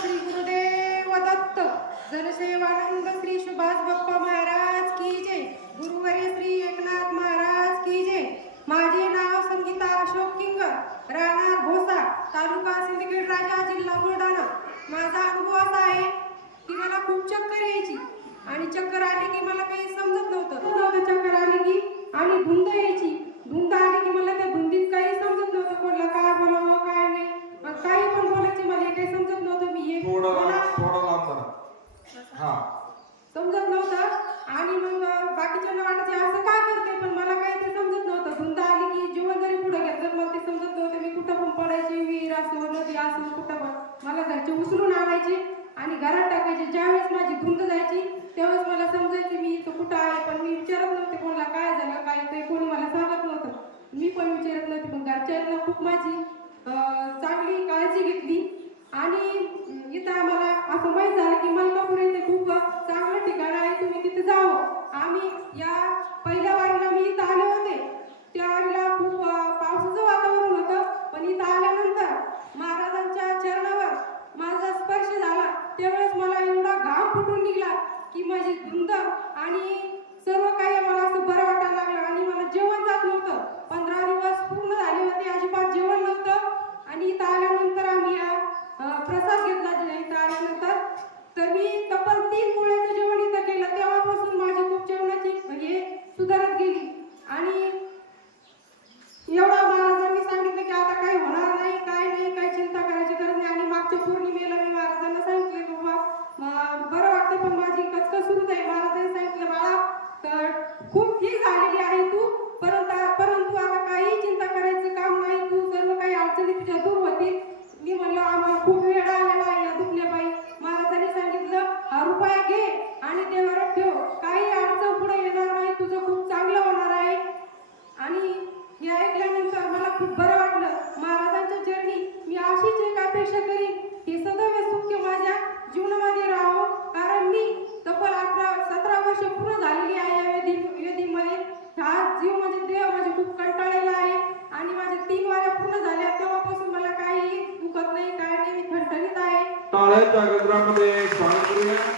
श्री गुरुदेव दत्त, जनसेवानंद श्री सुभाष बाप्पा महाराज की जय, गुरुवर्य श्री एकनाथ महाराज की जय। माझे नाव संगीता अशोक किंगर, राहणार भोसा, तालुका सिंदखेड राजा, जिल्हा बुलढाणा। माझा अनुभव असा आहे की मला खूप चक्कर यायची आणि चक्कर आली की मला काही समजत नव्हतं। चक्कर आली की आणि धुंद यायची, धुंद आली की मला त्या धुंदीत काही समजत नव्हतं, कोणाला काय बोलावं काय नाही, काही पण बोलायचे मला काही समजत नव्हतं। मी समजत नव्हतं आणि मग बाकीच्यांना वाटायचे असं का करते, पण मला काही ते समजत नव्हतं। धुंद आली की जीवन जरी पुढे घेतलं मला ते समजत नव्हतं। मी कुठं पण पडायची, विहीर असो नदी असो कुठं पण मला घरचे उचलून आणायचे आणि घरात टाकायचे। ज्यावेळेस माझी धुंद जायची त्यावेळेस मला समजायचे मी इथं कुठं आहे, पण मी विचारत नव्हते कोणाला काय झालं काय ते, कोणी मला सांगत नव्हतं, मी पण विचारत नव्हते। पण घरच्यांना खूप माझी चांगली काळजी घेतली आणि इथं आम्हाला असं माहीत झालं की मलकापूर येथे खूप चांगलं ठिकाण आहे, तुम्ही तिथे जावं। आम्ही या पहिल्या वारीला मी इथं आले होते, त्यावेळेला खूप पावसाचं वातावरण होतं, पण इथं आल्यानंतर महाराजांच्या चरणावर माझा स्पर्श झाला त्यावेळेस मला एवढा घाम फुटून निघाला की माझी धुंद आणि सर्व काही मला असं बरं वाटायला लागलं आणि मला जेवण जात नव्हतं। 15 दिवस पूर्ण झाले होते, अजिबात जेवण नव्हतं। आणि इथं आल्यानंतर आम्ही प्रसाद घेतला। इथं आल्यानंतर तर मी तब्बल 3 पोळ्याचं जेवण इथं केलं, तेव्हापासून माझी खूप जेवणाची म्हणजे सुधारत गेली। आणि एवढा महाराजांनी सांगितलं की आता काही होणार नाही, काय नाही, काही चिंता करायची गरज नाही। आणि मागच्या पौर्णिमेला मी महाराजांना सांगितले बाबा बरं वाटतं पण माझी कचकच सुरूच आहे। महाराजांनी सांगितलं बाळा तर खूप ठीक झालेली आहे तू, परंतु आता काही चिंता करायचं काम नाही, तू सर्व काही अडचणी तुझ्या दूर होतील। मी म्हणलं आम्हाला खूप वेळ आलेला आहे या दुखण्यापायी। महाराजांनी सांगितलं हा रुपया घे आणि देवावर ठेव, काही अडचण पुढे येणार नाही, तुझं खूप चांगलं होणार आहे। आणि हे ऐकल्यानंतर मला खूप बरं वाटलं। महाराजांच्या चरणी मी अशीच एक अपेक्षा करीन की सदैव सुख माझ्या जीवनामध्ये राहावं, कारण मी तब्बल 17 वर्ष पूर्ण झालेली आहे या वेदीमध्ये। हा जीव म्हणजे देव माझे खूप कंटाळलेला आहे आणि माझ्या 3 वाऱ्या पूर्ण झाल्या तेव्हापासून मला काही दुखत नाही, काय नाही, मी ठणठणीत आहे। टाळ्यांच्या गजरामध्ये